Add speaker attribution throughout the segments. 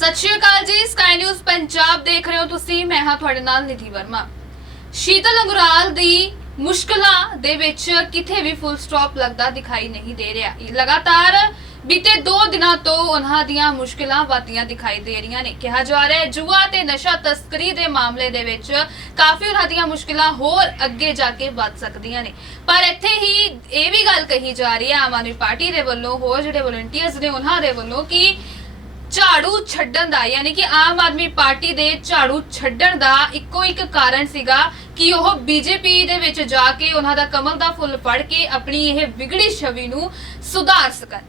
Speaker 1: ਸਤਿ ਸ਼੍ਰੀ ਅਕਾਲ ਜੀ sky news Punjab ਦੇਖ ਰਹੇ ਹੋ ਤੁਸੀਂ, ਮੈਂ ਹਾਂ ਤੁਹਾਡੇ ਨਾਲ ਨਿਧੀ ਵਰਮਾ। ਸ਼ੀਤਲ ਅੰਗੁਰਾਲ ਦੀ ਮੁਸ਼ਕਲਾਂ ਦੇ ਵਿੱਚ ਕਿਤੇ ਵੀ ਫੁੱਲ ਸਟਾਪ ਲੱਗਦਾ ਦਿਖਾਈ ਨਹੀਂ ਦੇ ਰਿਹਾ। ਲਗਾਤਾਰ ਬੀਤੇ 2 ਦਿਨਾਂ ਤੋਂ ਉਹਨਾਂ ਦੀਆਂ ਮੁਸ਼ਕਲਾਂ ਵਧਦੀਆਂ ਦਿਖਾਈ ਦੇ ਰਹੀਆਂ ਨੇ। ਕਿਹਾ ਜਾ ਰਿਹਾ ਹੈ, ਜੂਆ ਤੇ ਨਸ਼ਾ ਤਸਕਰੀ ਦੇ ਮਾਮਲੇ ਦੇ ਵਿੱਚ ਕਾਫੀ ਉਹਨਾਂ ਦੀਆਂ ਮੁਸ਼ਕਲਾਂ ਹੋਰ ਅੱਗੇ ਜਾ ਕੇ ਵੱਧ ਸਕਦੀਆਂ ਨੇ। ਪਰ ਇੱਥੇ ਹੀ ਇਹ ਵੀ ਗੱਲ ਕਹੀ ਜਾ ਰਹੀ ਹੈ, ਆਮ ਆਦਮੀ ਪਾਰਟੀ ਦੇ ਵੱਲੋਂ, ਹੋਰ ਜਿਹੜੇ ਵਲੰਟੀਅਰਸ ਨੇ ਉਹਨਾਂ ਦੇ ਵੱਲੋਂ ਕਿ ਝਾੜੂ ਛੱਡਣ ਦਾ, ਯਾਨੀ ਕਿ ਆਮ ਆਦਮੀ ਪਾਰਟੀ ਦੇ ਝਾੜੂ ਛੱਡਣ ਦਾ ਇੱਕੋ ਇੱਕ ਕਾਰਨ ਸੀਗਾ ਕਿ ਉਹ ਬੀਜੇਪੀ ਦੇ ਵਿੱਚ ਜਾ ਕੇ ਉਹਨਾਂ ਦਾ ਕਮਲ ਦਾ ਫੁੱਲ ਫੜ ਕੇ ਆਪਣੀ ਇਹ ਵਿਗੜੀ ਛਵੀ ਨੂੰ ਸੁਧਾਰ ਸਕਣ।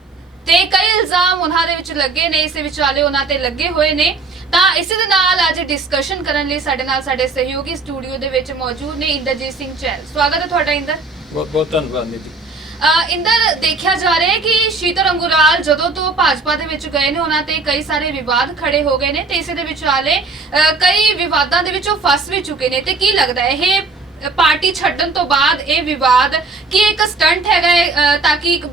Speaker 1: ਤੇ ਕਈ ਇਲਜ਼ਾਮ ਉਹਨਾਂ ਦੇ ਵਿੱਚ ਲੱਗੇ ਨੇ, ਇਸ ਵਿਚਾਲੇ ਉਹਨਾਂ ਤੇ ਲੱਗੇ ਹੋਏ ਨੇ। ਤਾਂ ਇਸੇ ਦੇ ਨਾਲ ਅੱਜ ਡਿਸਕਸ਼ਨ ਕਰਨ ਲਈ ਸਾਡੇ ਨਾਲ ਸਾਡੇ ਸਹਿਯੋਗੀ ਸਟੂਡੀਓ ਦੇ ਵਿੱਚ ਮੌਜੂਦ ਨੇ ਇੰਦਰਜੀਤ ਸਿੰਘ ਚਹਿਲ। ਸਵਾਗਤ ਹੈ ਤੁਹਾਡਾ, ਇੰਦਰ।
Speaker 2: ਬਹੁਤ ਬਹੁਤ ਧੰਨਵਾਦ ਨਿਧੀ
Speaker 1: ਇੰਦਰ ਦੇਖਿਆ ਜਾ ਰਿਹਾ ਹੈ ਕਿ ਸ਼ੀਤਲ ਅੰਗੁਰਾਲ ਜਦੋਂ ਤੋਂ ਭਾਜਪਾ ਦੇ ਵਿੱਚ ਗਏ ਨੇ ਉਹਨਾਂ ਤੇ ਕਈ ਸਾਰੇ ਵਿਵਾਦ ਖੜੇ ਹੋ ਗਏ ਨੇ ਤੇ ਇਸੇ ਦੇ ਵਿਚਾਲੇ ਕਈ ਵਿਵਾਦਾਂ ਦੇ ਵਿੱਚ ਉਹ ਫਸ ਵੀ ਚੁੱਕੇ ਨੇ ਤੇ ਕੀ ਲੱਗਦਾ ਹੈ? ਇਹ ਪਾਰਟੀ ਛੱਡਣ ਤੋਂ ਬਾਅਦ ਇਹ ਵਿਵਾਦ ਕੀ ਇੱਕ ਸਟੰਟ ਹੈਗਾ ਤਾਂ ਕਿ ਇੱਕ,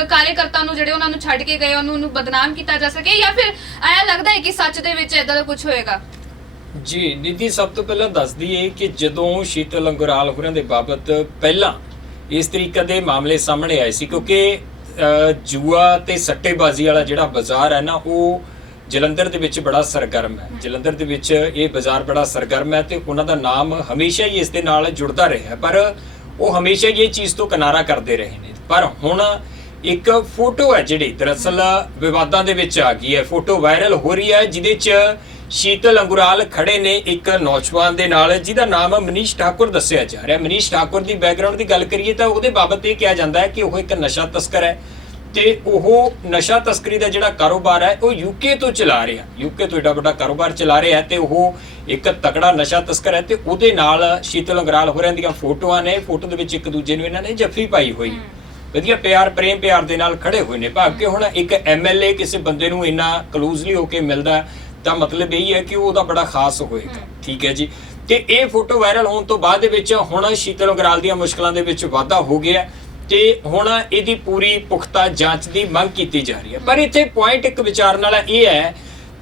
Speaker 1: ਕਾਰਜਕਰਤਾ ਨੂੰ ਜਿਹੜੇ ਉਹਨਾਂ ਨੂੰ ਛੱਡ ਕੇ ਗਏ ਉਹਨੂੰ ਉਹਨੂੰ ਬਦਨਾਮ ਕੀਤਾ ਜਾ ਸਕੇ ਜਾਂ ਫਿਰ ਆਇਆ ਲੱਗਦਾ ਹੈ ਕਿ ਸੱਚ ਦੇ ਵਿੱਚ ਇਦਾਂ ਦਾ ਕੁਝ ਹੋਏਗਾ?
Speaker 2: ਜੀ ਨਿਧੀ ਸਭ ਤੋਂ ਪਹਿਲਾਂ ਦੱਸਦੀ ਦਈਏ ਕਿ ਜਦੋਂ ਸ਼ੀਤਲ ਅੰਗੁਰਾਲ ਹੋਰਾਂ ਦੇ ਬਾਬਤ ਪਹਿਲਾਂ ਇਸ ਤਰੀਕੇ ਦੇ ਮਾਮਲੇ ਸਾਹਮਣੇ ਆਏ ਸੀ ਕਿਉਂਕਿ ਜੂਆ ਤੇ ਸੱਟੇਬਾਜ਼ੀ ਵਾਲਾ ਜਿਹੜਾ ਬਾਜ਼ਾਰ ਹੈ ਨਾ, ਉਹ ਜਲੰਧਰ ਦੇ ਵਿੱਚ ਬੜਾ ਸਰਗਰਮ ਹੈ। ਜਲੰਧਰ ਦੇ ਵਿੱਚ ਇਹ ਬਾਜ਼ਾਰ ਬੜਾ ਸਰਗਰਮ ਹੈ ਤੇ ਉਹਨਾਂ ਦਾ ਨਾਮ ਹਮੇਸ਼ਾ ਹੀ ਇਸ ਦੇ ਨਾਲ ਜੁੜਦਾ ਰਿਹਾ ਪਰ ਉਹ ਹਮੇਸ਼ਾ ਹੀ ਇਹ ਚੀਜ਼ ਤੋਂ ਕਿਨਾਰਾ ਕਰਦੇ ਰਹੇ ਨੇ। ਪਰ ਹੁਣ ਇੱਕ ਫੋਟੋ ਹੈ ਜਿਹੜੀ, ਦਰਅਸਲ ਵਿਵਾਦਾਂ ਦੇ ਵਿੱਚ ਆ ਗਈ ਹੈ। ਫੋਟੋ ਵਾਇਰਲ ਹੋ ਰਹੀ ਹੈ, ਜਿਹਦੇ 'ਚ ਸ਼ੀਤਲ ਅੰਗੁਰਾਲ ਖੜੇ ਨੇ ਇੱਕ ਨੌਜਵਾਨ ਦੇ ਨਾਲ ਜਿਹਦਾ ਨਾਮ ਮਨੀਸ਼ ਠਾਕੁਰ ਦੱਸਿਆ ਜਾ ਰਿਹਾ। ਮਨੀਸ਼ ਠਾਕੁਰ ਦੀ ਬੈਕਗ੍ਰਾਉਂਡ ਦੀ ਗੱਲ ਕਰੀਏ ਤਾਂ ਉਹਦੇ ਬਾਬਤ ਇਹ ਕਿਹਾ ਜਾਂਦਾ ਹੈ ਕਿ ਉਹ ਇੱਕ ਨਸ਼ਾ ਤਸਕਰ ਹੈ ਤੇ ਉਹ ਨਸ਼ਾ ਤਸਕਰੀ ਦਾ ਜਿਹੜਾ ਕਾਰੋਬਾਰ ਹੈ ਉਹ ਯੂਕੇ ਤੋਂ ਚਲਾ ਰਿਹਾ। ਯੂਕੇ ਤੋਂ ਏਡਾ ਵੱਡਾ ਕਾਰੋਬਾਰ ਚਲਾ ਰਿਹਾ ਹੈ ਤੇ ਉਹ ਇੱਕ ਤਕੜਾ ਨਸ਼ਾ ਤਸਕਰ ਹੈ ਤੇ ਉਹਦੇ ਨਾਲ ਸ਼ੀਤਲ ਅੰਗਰਾਲ ਹੋਰਾਂ ਦੀਆਂ ਫੋਟੋਆਂ ਨੇ ਫੋਟੋ ਦੇ ਵਿੱਚ ਇੱਕ ਦੂਜੇ ਨੂੰ ਇਹਨਾਂ ਨੇ ਜੱਫੀ ਪਾਈ ਹੋਈ। ਹੈ ਵਧੀਆ ਪਿਆਰ ਪ੍ਰੇਮ ਪਿਆਰ ਦੇ ਨਾਲ ਖੜੇ ਹੋਏ ਨੇ। ਭਾਵ ਕਿ ਹੁਣ ਇੱਕ ਐਮਐਲਏ ਕਿਸੇ ਬੰਦੇ ਨੂੰ ਇੰਨਾ ਕਲੋਜ਼ਲੀ ਹੋ ਕੇ ਮਿਲਦਾ ਤਾਂ ਮਤਲਬ ਇਹ ਹੈ ਕਿ ਉਹ ਉਹਦਾ ਬੜਾ ਖਾਸ ਹੋਏਗਾ। ਠੀਕ ਹੈ ਜੀ? ਤੇ ਇਹ ਫੋਟੋ ਵਾਇਰਲ ਹੋਣ ਤੋਂ ਬਾਅਦ ਦੇ ਵਿੱਚ ਹੁਣ ਸ਼ੀਤਲ ਅੰਗਰਾਲ ਦੀਆਂ ਮੁਸ਼ਕਲਾਂ ਦੇ ਵਿੱਚ ਵਾਧਾ ਹੋ ਗਿਆ ਤੇ ਹੁਣ ਇਹਦੀ ਪੂਰੀ ਪੁਖਤਾ ਜਾਂਚ ਦੀ ਮੰਗ ਕੀਤੀ ਜਾ ਰਹੀ ਹੈ। ਪਰ ਇੱਥੇ ਪੁਆਇੰਟ ਇੱਕ ਵਿਚਾਰਨ ਵਾਲਾ ਇਹ ਹੈ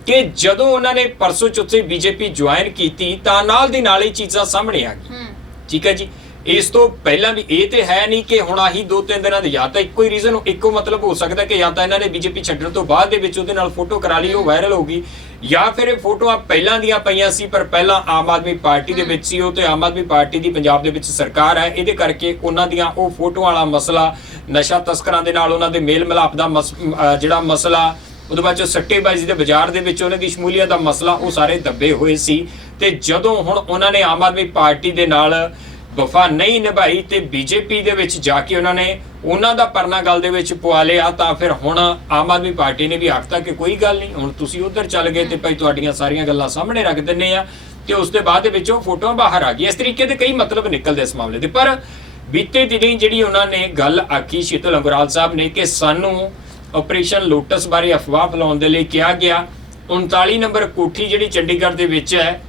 Speaker 2: ਕਿ ਜਦੋਂ ਉਹਨਾਂ ਨੇ ਪਰਸੋਂ ਚੌਥੇ ਬੀਜੇਪੀ ਜੁਆਇਨ ਕੀਤੀ ਤਾਂ ਨਾਲ ਦੀ ਨਾਲ ਹੀ ਚੀਜ਼ਾਂ ਸਾਹਮਣੇ ਆ ਗਈਆਂ। ਹੂੰ। ਠੀਕ ਹੈ ਜੀ? ਇਸ ਤੋਂ ਪਹਿਲਾਂ ਵੀ ਇਹ ਤੇ ਹੈ ਨਹੀਂ ਕਿ ਹੁਣ ਆਹੀ ਦੋ ਤਿੰਨ ਦਿਨਾਂ ਦੇ ਜਾਂ ਤਾਂ ਇੱਕੋ ਹੀ ਰੀਜ਼ਨ ਇੱਕੋ ਮਤਲਬ ਹੋ ਸਕਦਾ ਕਿ ਜਾਂ ਤਾਂ ਇਹਨਾਂ ਨੇ ਬੀਜੇਪੀ ਛੱਡਣ ਤੋਂ ਬਾਅਦ ਦੇ ਵਿੱਚ ਉਹਦੇ ਨਾਲ ਫੋਟੋ ਕਰਾ ਲਈ ਉਹ ਵਾਇਰਲ ਹੋ ਗਈ ਜਾਂ ਫਿਰ ਇਹ ਫੋਟੋਆਂ ਪਹਿਲਾਂ ਦੀਆਂ ਪਈਆਂ ਸੀ ਪਰ ਪਹਿਲਾਂ ਆਮ ਆਦਮੀ ਪਾਰਟੀ ਦੇ ਵਿੱਚ ਸੀ ਉਹ ਤੇ ਆਮ ਆਦਮੀ ਪਾਰਟੀ ਦੀ ਪੰਜਾਬ ਦੇ ਵਿੱਚ ਸਰਕਾਰ ਹੈ ਇਹਦੇ ਕਰਕੇ ਉਹਨਾਂ ਦੀਆਂ ਉਹ ਫੋਟੋਆਂ ਵਾਲਾ ਮਸਲਾ ਨਸ਼ਾ ਤਸਕਰਾਂ ਦੇ ਨਾਲ ਉਹਨਾਂ ਦੇ ਮੇਲ ਮਿਲਾਪ ਦਾ ਜਿਹੜਾ ਮਸਲਾ ਉਹਦੇ ਬਾਅਦ ਚੋਂ ਸੱਟੇਬਾਜ਼ੀ ਦੇ ਬਾਜ਼ਾਰ ਦੇ ਵਿੱਚ ਉਹਨਾਂ ਦੀ ਸ਼ਮੂਲੀਅਤ ਦਾ ਮਸਲਾ ਉਹ ਸਾਰੇ ਦੱਬੇ ਹੋਏ ਸੀ ਤੇ ਜਦੋਂ ਹੁਣ ਉਹਨਾਂ ਨੇ ਆਮ ਆਦਮੀ ਪਾਰਟੀ ਦੇ ਨਾਲ ਵਫਾ ਨਹੀਂ ਨਿਭਾਈ ਤੇ ਬੀਜੇਪੀ ਦੇ ਵਿੱਚ ਜਾ ਕੇ ਉਹਨਾਂ ਨੇ ਉਹਨਾਂ ਦਾ ਪਰਨਾ ਗੱਲ ਦੇ ਵਿੱਚ ਪਵਾ ਲਿਆ ਤਾਂ ਫਿਰ ਹੁਣ ਆਮ ਆਦਮੀ ਪਾਰਟੀ ਨੇ ਵੀ ਆਖਤਾ ਕਿ ਕੋਈ ਗੱਲ ਨਹੀਂ, ਹੁਣ ਤੁਸੀਂ ਉਧਰ ਚੱਲ ਗਏ ਤੇ ਭਾਈ ਤੁਹਾਡੀਆਂ ਸਾਰੀਆਂ ਗੱਲਾਂ ਸਾਹਮਣੇ ਰੱਖ ਦਿੰਨੇ ਆ ਤੇ ਉਸ ਦੇ ਬਾਅਦ ਦੇ ਵਿੱਚ ਉਹ ਫੋਟੋਆਂ ਬਾਹਰ ਆ ਗਈਆਂ। ਇਸ ਤਰੀਕੇ ਦੇ ਕਈ ਮਤਲਬ ਨਿਕਲਦੇ ਇਸ ਮਾਮਲੇ ਦੇ। ਪਰ ਬੀਤੇ ਦਿਨੀ ਜਿਹੜੀ ਉਹਨਾਂ ਨੇ ਗੱਲ ਆਖੀ ਸ਼ੀਤਲ ਅੰਗਰਾਲ ਸਾਹਿਬ ਨੇ ਕਿ ਸਾਨੂੰ ਆਪਰੇਸ਼ਨ ਲੋਟਸ ਬਾਰੇ ਅਫਵਾਹ ਫੈਲਾਉਣ ਦੇ ਲਈ ਕਿਹਾ ਗਿਆ। 39 ਨੰਬਰ ਕੋਠੀ ਜਿਹੜੀ ਚੰਡੀਗੜ੍ਹ ਦੇ ਵਿੱਚ ਹੈ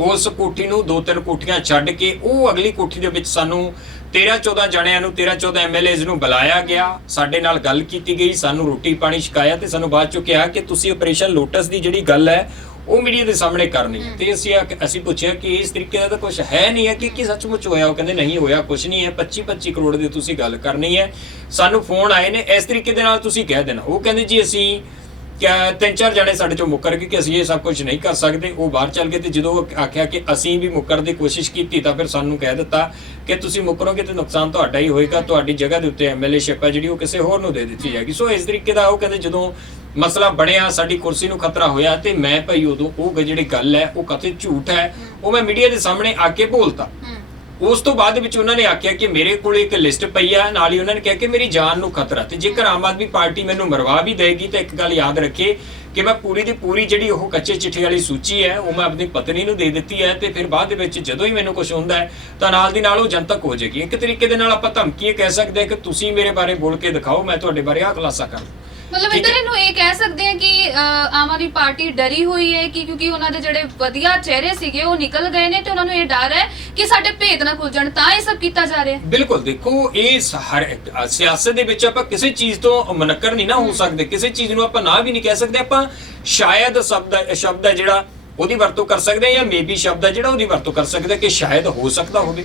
Speaker 2: ਉਸ ਕੋਠੀ ਨੂੰ ਦੋ ਤਿੰਨ ਕੋਠੀਆਂ ਛੱਡ ਕੇ ਉਹ ਅਗਲੀ ਕੋਠੀ ਦੇ ਵਿੱਚ ਸਾਨੂੰ 13 14 ਜਣਿਆਂ ਨੂੰ 13 14 ਐਮਐਲਏਜ਼ ਨੂੰ ਬੁਲਾਇਆ ਗਿਆ। ਸਾਡੇ ਨਾਲ ਗੱਲ ਕੀਤੀ ਗਈ ਸਾਨੂੰ ਰੋਟੀ ਪਾਣੀ ਛਕਾਇਆ ਤੇ ਸਾਨੂੰ ਬਾਅਦ ਚੋਂ ਕਿਹਾ ਕਿ ਤੁਸੀਂ ਆਪਰੇਸ਼ਨ ਲੋਟਸ ਦੀ ਜਿਹੜੀ ਗੱਲ ਹੈ ਉਹ ਮੀਡੀਆ ਦੇ ਸਾਹਮਣੇ ਕਰਨੀ। ਤੇ ਅਸੀਂ ਅਸੀਂ ਪੁੱਛਿਆ ਕਿ ਇਸ ਤਰੀਕੇ ਦਾ ਤਾਂ ਕੁਝ ਹੈ ਨਹੀਂ ਹੈ ਕਿ ਕੀ ਸੱਚਮੁੱਚ ਹੋਇਆ? ਉਹ ਕਹਿੰਦੇ ਨਹੀਂ ਹੋਇਆ ਕੁਝ ਨਹੀਂ ਹੈ। 25 25 ਕਰੋੜ ਦੀ ਤੁਸੀਂ ਗੱਲ ਕਰਨੀ ਹੈ। ਸਾਨੂੰ ਫੋਨ ਆਏ ਨੇ ਇਸ ਤਰੀਕੇ ਦੇ ਨਾਲ ਤੁਸੀਂ ਕਹਿ ਦੇਣਾ। ਉਹ ਕਹਿੰਦੇ ਜੀ ਅਸੀਂ ਤਿੰਨ ਚਾਰ ਜਣੇ ਸਾਡੇ ਚੋਂ ਮੁੱਕਰ ਗਏ ਕਿ ਅਸੀਂ ਇਹ ਸਭ ਕੁਝ ਨਹੀਂ ਕਰ ਸਕਦੇ, ਉਹ ਬਾਹਰ ਚੱਲ ਗਏ ਤੇ ਜਦੋਂ ਉਹ ਆਖਿਆ ਕਿ ਅਸੀਂ ਵੀ ਮੁੱਕਰ ਦੀ ਕੋਸ਼ਿਸ਼ ਕੀਤੀ ਤਾਂ ਫਿਰ ਸਾਨੂੰ ਕਹਿ ਦਿੱਤਾ ਕਿ ਤੁਸੀਂ ਮੁੱਕਰੋਗੇ ਤੇ ਨੁਕਸਾਨ ਤੁਹਾਡਾ ਹੀ ਹੋਏਗਾ, ਤੁਹਾਡੀ ਜਗ੍ਹਾ ਦੇ ਉੱਤੇ ਐਮਐਲਏ ਸ਼ਿਪ ਹੈ ਜਿਹੜੀ ਉਹ ਕਿਸੇ ਹੋਰ ਨੂੰ ਦੇ ਦਿੱਤੀ ਜਾਏਗੀ। ਸੋ ਇਸ ਤਰੀਕੇ ਦਾ ਉਹ ਕਹਿੰਦੇ ਜਦੋਂ ਮਸਲਾ ਬਣਿਆ, ਸਾਡੀ ਕੁਰਸੀ ਨੂੰ ਖਤਰਾ ਹੋਇਆ ਤੇ ਮੈਂ ਭਾਈ ਉਦੋਂ ਉਹ ਜਿਹੜੀ ਗੱਲ ਹੈ, ਉਹ ਕਥੇ ਝੂਠ ਹੈ, ਉਹ ਮੈਂ ਮੀਡੀਆ ਦੇ ਸਾਹਮਣੇ ਆ ਕੇ ਬੋਲਤਾ। ਉਸ ਤੋਂ ਬਾਅਦ ਵਿੱਚ ਉਹਨਾਂ ਨੇ ਆਖਿਆ ਕਿ ਮੇਰੇ ਕੋਲ ਇੱਕ ਲਿਸਟ ਪਈ ਆ, ਨਾਲ ਹੀ ਉਹਨਾਂ ਨੇ ਕਿਹਾ ਕਿ ਮੇਰੀ ਜਾਨ ਨੂੰ ਖਤਰਾ ਤੇ ਜੇਕਰ ਆਮ ਆਦਮੀ ਪਾਰਟੀ ਮੈਨੂੰ ਮਰਵਾ ਵੀ ਦੇਗੀ ਤਾਂ ਇੱਕ ਗੱਲ ਯਾਦ ਰੱਖੇ ਕਿ ਮੈਂ ਪੂਰੀ ਦੀ ਪੂਰੀ ਜਿਹੜੀ ਉਹ ਕੱਚੇ ਚਿੱਠੀ ਵਾਲੀ ਸੂਚੀ ਹੈ, ਉਹ ਮੈਂ ਆਪਣੀ ਪਤਨੀ ਨੂੰ ਦੇ ਦਿੱਤੀ ਹੈ ਤੇ ਫਿਰ ਬਾਅਦ ਦੇ ਵਿੱਚ ਜਦੋਂ ਹੀ ਮੈਨੂੰ ਕੁਝ ਹੁੰਦਾ ਹੈ, ਤਾਂ ਨਾਲ ਦੀ ਨਾਲ ਉਹ ਜਨਤਕ ਹੋ ਜਾਏਗੀ ਇੱਕ ਤਰੀਕੇ ਦੇ ਨਾਲ ਆਪਾਂ ਧਮਕੀ ਕਹਿ ਸਕਦੇ ਹਾਂ ਕਿ ਤੁਸੀਂ ਮੇਰੇ ਬਾਰੇ ਬੋਲ ਕੇ ਦਿਖਾਓ, ਮੈਂ ਤੁਹਾਡੇ ਬਾਰੇ ਆਹ ਖੁਲਾਸਾ ਕਰਾਂ।
Speaker 1: ਮਤਲਬ ਠੀਕ ਹੈ? ਇਹਨੂੰ ਇਹ ਕਹਿ ਸਕਦੇ ਆ ਕਿ ਆਮ ਆਦਮੀ ਪਾਰਟੀ ਡਰੀ ਹੋਈ ਹੈ ਕਿ ਕਿਉਂਕਿ ਉਹਨਾਂ ਦੇ ਜਿਹੜੇ ਵਧੀਆ ਚਿਹਰੇ ਸੀਗੇ ਉਹ ਨਿਕਲ ਗਏ ਨੇ ਤੇ ਉਹਨਾਂ ਨੂੰ ਇਹ ਡਰ ਹੈ ਕਿ ਸਾਡੇ ਭੇਦ ਨਾ ਖੁੱਲ ਜਾਣ ਤਾਂ ਇਹ ਸਭ ਕੀਤਾ ਜਾ ਰਿਹਾ ਹੈ।
Speaker 2: ਬਿਲਕੁਲ ਦੇਖੋ ਇਹ ਸ- ਹਰ ਅ, ਸਿਆਸਤ ਦੇ ਵਿੱਚ ਆਪਾਂ ਕਿਸੇ ਚੀਜ਼ ਤੋਂ ਮਨਕਰ ਨਹੀਂ ਨਾ ਹੋ ਸਕਦੇ। ਕਿਸੇ ਚੀਜ਼ ਨੂੰ ਆਪਾਂ ਨਾ ਵੀ ਨਹੀਂ ਕਹਿ ਸਕਦੇ। ਆਪਾਂ ਸ਼ਾਇਦ ਸ਼ਬਦ ਹੈ- ਸ਼ਬਦ ਹੈ ਜਿਹੜਾ ਉਹਦੀ ਵਰਤੋਂ ਕਰ ਸਕਦੇ ਹਾਂ ਜਾਂ ਮੇਬੀ ਸ਼ਬਦ ਹੈ ਜਿਹੜਾ ਉਹਦੀ ਵਰਤੋਂ ਕਰ ਸਕਦੇ ਹਾਂ ਕਿ ਸ਼ਾਇਦ ਹੋ ਸਕਦਾ ਹੋਵੇ।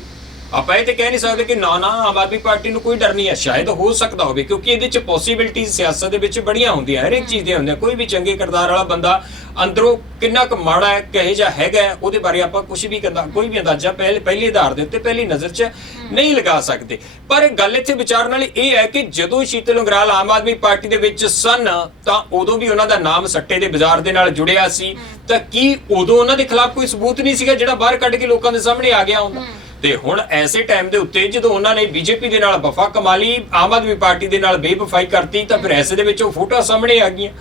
Speaker 2: ਆਪਾਂ ਇਹ ਤੇ ਕਹਿ ਨਹੀਂ ਸਕਦੇ ਕਿ ਨਾ ਨਾ ਆਮ ਆਦਮੀ ਪਾਰਟੀ ਨੂੰ ਕੋਈ ਡਰ ਨਹੀਂ ਹੈ। ਸ਼ਾਇਦ ਹੋ ਸਕਦਾ ਹੋਵੇ, ਕਿਉਂਕਿ ਇਹਦੇ ਚ ਪੋਸਿਬਿਲਿਟੀਜ਼ ਸਿਆਸਤ ਦੇ ਵਿੱਚ ਬੜੀਆਂ ਹੁੰਦੀਆਂ ਹਰ ਇੱਕ ਚੀਜ਼ ਦੀਆਂ ਹੁੰਦੀਆਂ। ਕੋਈ ਵੀ ਚੰਗੇ ਕਿਰਦਾਰ ਵਾਲਾ ਬੰਦਾ ਅੰਦਰੋਂ ਕਿੰਨਾ ਕੁ ਮਾੜਾ ਹੈ, ਕਹੇ ਜਾਂ ਹੈਗਾ ਉਹਦੇ ਬਾਰੇ ਆਪਾਂ ਕੁਝ ਵੀ ਕਹਿੰਦਾ, ਕੋਈ ਵੀ ਅੰਦਾਜ਼ਾ ਪਹਿਲੇ, ਪਹਿਲੀ ਆਧਾਰ ਦੇ ਉੱਤੇ ਪਹਿਲੀ ਨਜ਼ਰ 'ਚ ਨਹੀਂ ਲਗਾ ਸਕਦੇ। ਪਰ ਗੱਲ ਇੱਥੇ ਵਿਚਾਰਨ ਵਾਲੀ ਇਹ ਹੈ ਕਿ ਜਦੋਂ ਸ਼ੀਤਲ ਅੰਗਰਾਲ ਆਮ ਆਦਮੀ ਪਾਰਟੀ ਦੇ ਵਿੱਚ ਸਨ, ਤਾਂ ਉਦੋਂ ਵੀ ਉਹਨਾਂ ਦਾ ਨਾਮ ਸੱਟੇ ਦੇ ਬਾਜ਼ਾਰ ਦੇ ਨਾਲ ਜੁੜਿਆ ਸੀ। ਤਾਂ ਕੀ ਉਦੋਂ ਉਹਨਾਂ ਦੇ ਖਿਲਾਫ ਕੋਈ ਸਬੂਤ ਨਹੀਂ ਸੀਗਾ ਜਿਹੜਾ ਬਾਹਰ ਕੱਢ ਕੇ ਲੋਕਾਂ ਦੇ ਸਾਹਮਣੇ ਆ ਗਿਆ ਹੁੰਦਾ? ਤੇ ਹੁਣ ਐਸੇ ਟਾਈਮ ਦੇ ਉੱਤੇ ਜਦੋਂ ਉਹਨਾਂ ਨੇ ਬੀਜੇਪੀ ਦੇ ਨਾਲ ਵਫਾ ਕਮਾ ਆਮ ਆਦਮੀ ਪਾਰਟੀ ਦੇ ਨਾਲ ਬੇਵਫਾਈ ਕਰਤੀ, ਤਾਂ ਫਿਰ ਐਸੇ ਦੇ ਵਿੱਚ ਉਹ ਫੋਟੋ ਸਾਹਮਣੇ ਆ ਗਈਆਂ।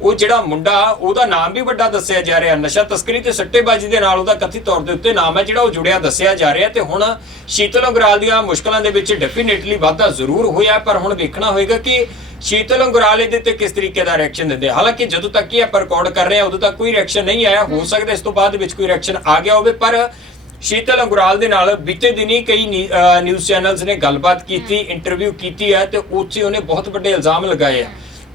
Speaker 2: ਉਹ ਜਿਹੜਾ ਮੁੰਡਾ, ਉਹਦਾ ਨਾਮ ਵੀ ਵੱਡਾ ਦੱਸਿਆ ਜਾ ਰਿਹਾ, ਨਸ਼ਾ ਤਸਕਰੀ ਤੇ ਸੱਟੇਬਾਜ਼ੀ ਦੇ ਨਾਲ ਉਹਦਾ ਕਥਿਤ ਤੌਰ ਦੇ ਉੱਤੇ ਨਾਮ ਹੈ ਜਿਹੜਾ ਉਹ ਜੁੜਿਆ ਦੱਸਿਆ ਜਾ ਰਿਹਾ ਤੇ ਹੁਣ ਸ਼ੀਤਲ ਅੰਗਰਾਲ ਦੀਆਂ ਮੁਸ਼ਕਲਾਂ ਦੇ ਵਿੱਚ ਡੈਫੀਨੇਟਲੀ ਵਾਧਾ ਜ਼ਰੂਰ ਹੋਇਆ, ਪਰ ਹੁਣ ਵੇਖਣਾ ਹੋਏਗਾ ਕਿ ਸ਼ੀਤਲ ਅੰਗਰਾਲ ਇਹਦੇ ਤੇ ਕਿਸ ਤਰੀਕੇ ਦਾ ਰਿਐਕਸ਼ਨ ਦਿੰਦੇ ਹਾਲਾਂਕਿ ਜਦੋਂ ਤੱਕ ਇਹ ਆਪਾਂ ਰਿਕਾਰਡ ਕਰ ਰਹੇ ਹਾਂ, ਉਦੋਂ ਤੱਕ ਕੋਈ ਰਿਐਕਸ਼ਨ ਨਹੀਂ ਆਇਆ, ਹੋ ਸਕਦਾ ਇਸ ਤੋਂ ਬਾਅਦ ਵਿੱਚ ਕੋਈ ਰਿਐਕਸ਼ਨ ਆ ਗਿਆ ਹੋਵੇ, ਪਰ ਸ਼ੀਤਲ ਅੰਗਰਾਲ ਦੇ ਨਾਲ ਬੀਤੇ ਦਿਨੀ ਕਈ ਨਿਊਜ਼ ਚੈਨਲਸ ਨੇ ਗੱਲਬਾਤ ਕੀਤੀ ਇੰਟਰਵਿਊ ਕੀਤੀ ਹੈ ਤੇ ਉੱਥੇ ਉਹਨੇ ਬਹੁਤ ਵੱਡੇ ਇਲਜ਼ਾਮ ਲਗਾਏ ਆ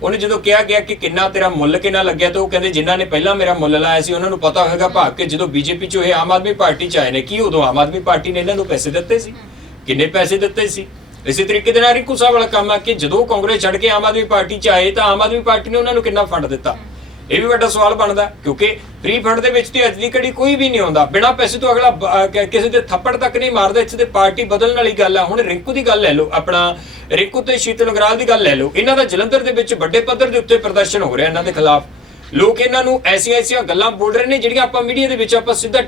Speaker 2: ਉਹਨੇ ਜਦੋਂ ਕਿਹਾ ਗਿਆ ਕਿ ਕਿੰਨਾ ਤੇਰਾ ਮੁੱਲ ਕਿੰਨਾ ਲੱਗਿਆ ਤਾਂ ਉਹ ਕਹਿੰਦੇ ਜਿਨ੍ਹਾਂ ਨੇ ਪਹਿਲਾਂ ਮੇਰਾ ਮੁੱਲ ਲਾਇਆ ਸੀ ਉਹਨਾਂ ਨੂੰ ਪਤਾ ਹੋਵੇਗਾ ਭਾਗ ਕੇ ਜਦੋਂ ਬੀਜੇਪੀ ਚ ਇਹ ਆਮ ਆਦਮੀ ਪਾਰਟੀ ਚ ਆਏ ਨੇ ਕੀ ਉਦੋਂ ਆਮ ਆਦਮੀ ਪਾਰਟੀ ਨੇ ਇਹਨਾਂ ਨੂੰ ਪੈਸੇ ਦਿੱਤੇ ਸੀ? ਕਿੰਨੇ ਪੈਸੇ ਦਿੱਤੇ ਸੀ? ਇਸੇ ਤਰੀਕੇ ਦੇ ਨਾਲ ਰਿੰਕੂ ਸਾਹਿਬ ਵਾਲਾ ਕੰਮ ਹੈ ਕਿ ਜਦੋਂ ਕਾਂਗਰਸ ਛੱਡ ਕੇ ਆਮ ਆਦਮੀ ਪਾਰਟੀ ਚ ਆਏ ਤਾਂ ਆਮ ਆਦਮੀ ਪਾਰਟੀ ਨੇ ਉਹਨਾਂ ਨੂੰ ਕਿੰਨਾ ਫੰਡ ਦਿੱਤਾ? ਇਹ ਵੀ ਵੱਡਾ ਸਵਾਲ ਬਣਦਾ, ਕਿਉਂਕਿ ਫ੍ਰੀ ਫੰਡ ਦੇ ਵਿੱਚ ਤੇ ਅੱਜ ਦੀ ਘੜੀ ਕੋਈ ਵੀ ਨਹੀਂ ਆਉਂਦਾ। ਬਿਨਾਂ ਪੈਸੇ ਤੋਂ ਅਗਲਾ ਕਿਸੇ ਦੇ ਥੱਪੜ ਤੱਕ ਨਹੀਂ ਮਾਰਦਾ, ਇੱਥੇ ਤੇ ਪਾਰਟੀ ਬਦਲਣ ਵਾਲੀ ਗੱਲ ਆ। ਹੁਣ ਰਿੰਕੂ ਦੀ ਗੱਲ ਲੈ ਲਓ, ਆਪਣਾ ਰਿੰਕੂ ਤੇ ਸ਼ੀਤਲ ਨਗਰਾਲ ਦੀ ਗੱਲ ਲੈ ਲਓ। ਇਹਨਾਂ ਦਾ ਜਲੰਧਰ ਦੇ ਵਿੱਚ ਵੱਡੇ ਪੱਧਰ ਦੇ ਉੱਤੇ ਪ੍ਰਦਰਸ਼ਨ ਹੋ ਰਿਹਾ ਇਹਨਾਂ ਦੇ ਖਿਲਾਫ। ਲੋਕ ਇਹਨਾਂ ਨੂੰ ਐਸੀਆਂ ਐਸੀਆਂ ਗੱਲਾਂ ਬੋਲ ਰਹੇ ਨੇ, ਜਿਹੜੀਆਂ ਆਪਾਂ ਮੀਡੀਆ ਦੇ ਵਿੱਚ ਆਪਾਂ ਸਿੱਧਾ